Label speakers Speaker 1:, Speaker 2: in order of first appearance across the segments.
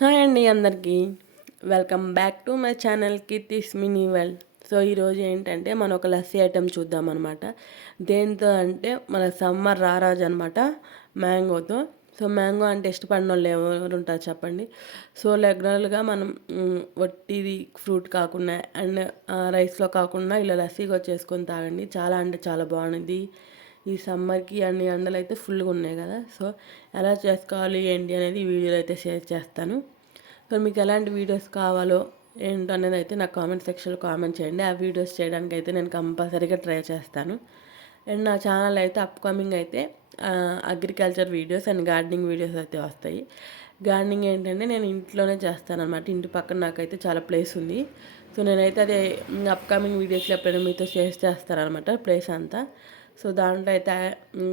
Speaker 1: Hi అండి అందరికీ. Welcome back to my channel Kithi's mini world. So ఈరోజు ఏంటంటే మనం ఒక లస్సీ ఐటెం చూద్దాం అనమాట దేంతో అంటే మన సమ్మర్ రారాజు అనమాట మ్యాంగోతో. సో మ్యాంగో అంటే ఇష్టపడిన వాళ్ళు ఎవరు ఉంటారు చెప్పండి. సో రెగ్యులర్గా మనం వట్టిది ఫ్రూట్ కాకుండా అండ్ రైస్లో కాకుండా ఇలా లస్సీగా వచ్చేసుకొని తాగండి. చాలా అంటే చాలా బాగుంది. ఈ సమ్మర్కి అన్ని ఎండలు అయితే ఫుల్గా ఉన్నాయి కదా. సో ఎలా చేసుకోవాలి ఏంటి అనేది ఈ వీడియోలో అయితే షేర్ చేస్తాను. సో మీకు ఎలాంటి వీడియోస్ కావాలో ఏంటో అనేది అయితే నాకు కామెంట్ సెక్షన్లో కామెంట్ చేయండి. ఆ వీడియోస్ చేయడానికి అయితే నేను కంపల్సరీగా ట్రై చేస్తాను. అండ్ నా ఛానల్ అయితే అప్కమింగ్ అయితే agriculture videos and gardening videos అయితే వస్తాయి. గార్డెనింగ్ ఏంటంటే నేను ఇంట్లోనే చేస్తాను అనమాట ఇంటి పక్కన నాకైతే చాలా ప్లేస్ ఉంది. సో నేనైతే అదే అప్కమింగ్ వీడియోస్లో ఎప్పుడైనా మీతో షేర్ చేస్తాను అనమాట ప్లేస్ అంతా. సో దాంట్లో అయితే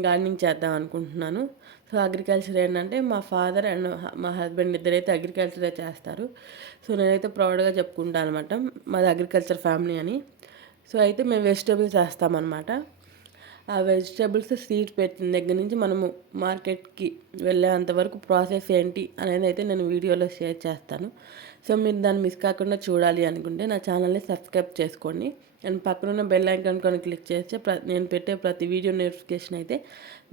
Speaker 1: గార్డెనింగ్ చేద్దాం అనుకుంటున్నాను. సో అగ్రికల్చర్ ఏంటంటే మా ఫాదర్ అండ్ మా హస్బెండ్ ఇద్దరైతే అగ్రికల్చరే చేస్తారు. సో నేనైతే ప్రౌడ్గా చెప్పుకుంటాను అనమాట మాది అగ్రికల్చర్ ఫ్యామిలీ అని. సో అయితే మేము వెజిటేబుల్స్ వేస్తామన్నమాట. ఆ వెజిటేబుల్స్ సీడ్ పెట్టిన దగ్గర నుంచి మనము మార్కెట్కి వెళ్ళేంత వరకు ప్రాసెస్ ఏంటి అనేది అయితే నేను వీడియోలో షేర్ చేస్తాను. సో మీరు దాన్ని మిస్ కాకుండా చూడాలి అనుకుంటే నా ఛానల్ని సబ్స్క్రైబ్ చేసుకోండి. అండ్ పక్కనున్న బెల్ ఐకాన్ కొని క్లిక్ చేస్తే ప్ర నేను పెట్టే ప్రతి వీడియో నోటిఫికేషన్ అయితే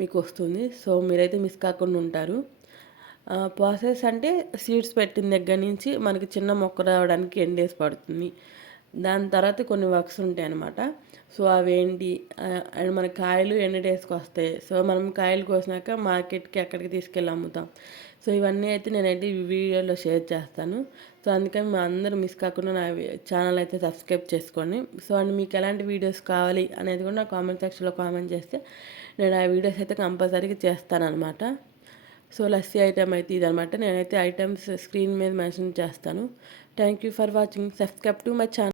Speaker 1: మీకు వస్తుంది. సో మీరైతే మిస్ కాకుండా ఉంటారు. ప్రాసెస్ అంటే సీడ్స్ పెట్టిన దగ్గర నుంచి మనకి చిన్న మొక్క రావడానికి ఎన్ డేస్ పడుతుంది. దాని తర్వాత కొన్ని వర్క్స్ ఉంటాయి అనమాట సో అవేంటి అండ్ మన కాయలు ఎన్ని డేస్కి వస్తాయి? సో మనం కాయలు కోసినాక మార్కెట్కి ఎక్కడికి తీసుకెళ్ళి అమ్ముతాం. సో ఇవన్నీ అయితే నేనైతే ఈ వీడియోలో షేర్ చేస్తాను. సో అందుకని మా అందరూ మిస్ కాకుండా నా ఛానల్ అయితే సబ్స్క్రైబ్ చేసుకోండి. సో అండ్ మీకు ఎలాంటి వీడియోస్ కావాలి అనేది కూడా నా కామెంట్ సెక్షన్లో కామెంట్ చేస్తే నేను ఆ వీడియోస్ అయితే కంపల్సరీగా చేస్తానమాట సో లస్సీ ఐటమ్ అయితే ఇదనమాట నేనైతే ఐటమ్స్ స్క్రీన్ మీద మెన్షన్ చేస్తాను. Thank you for watching. Subscribe to my channel.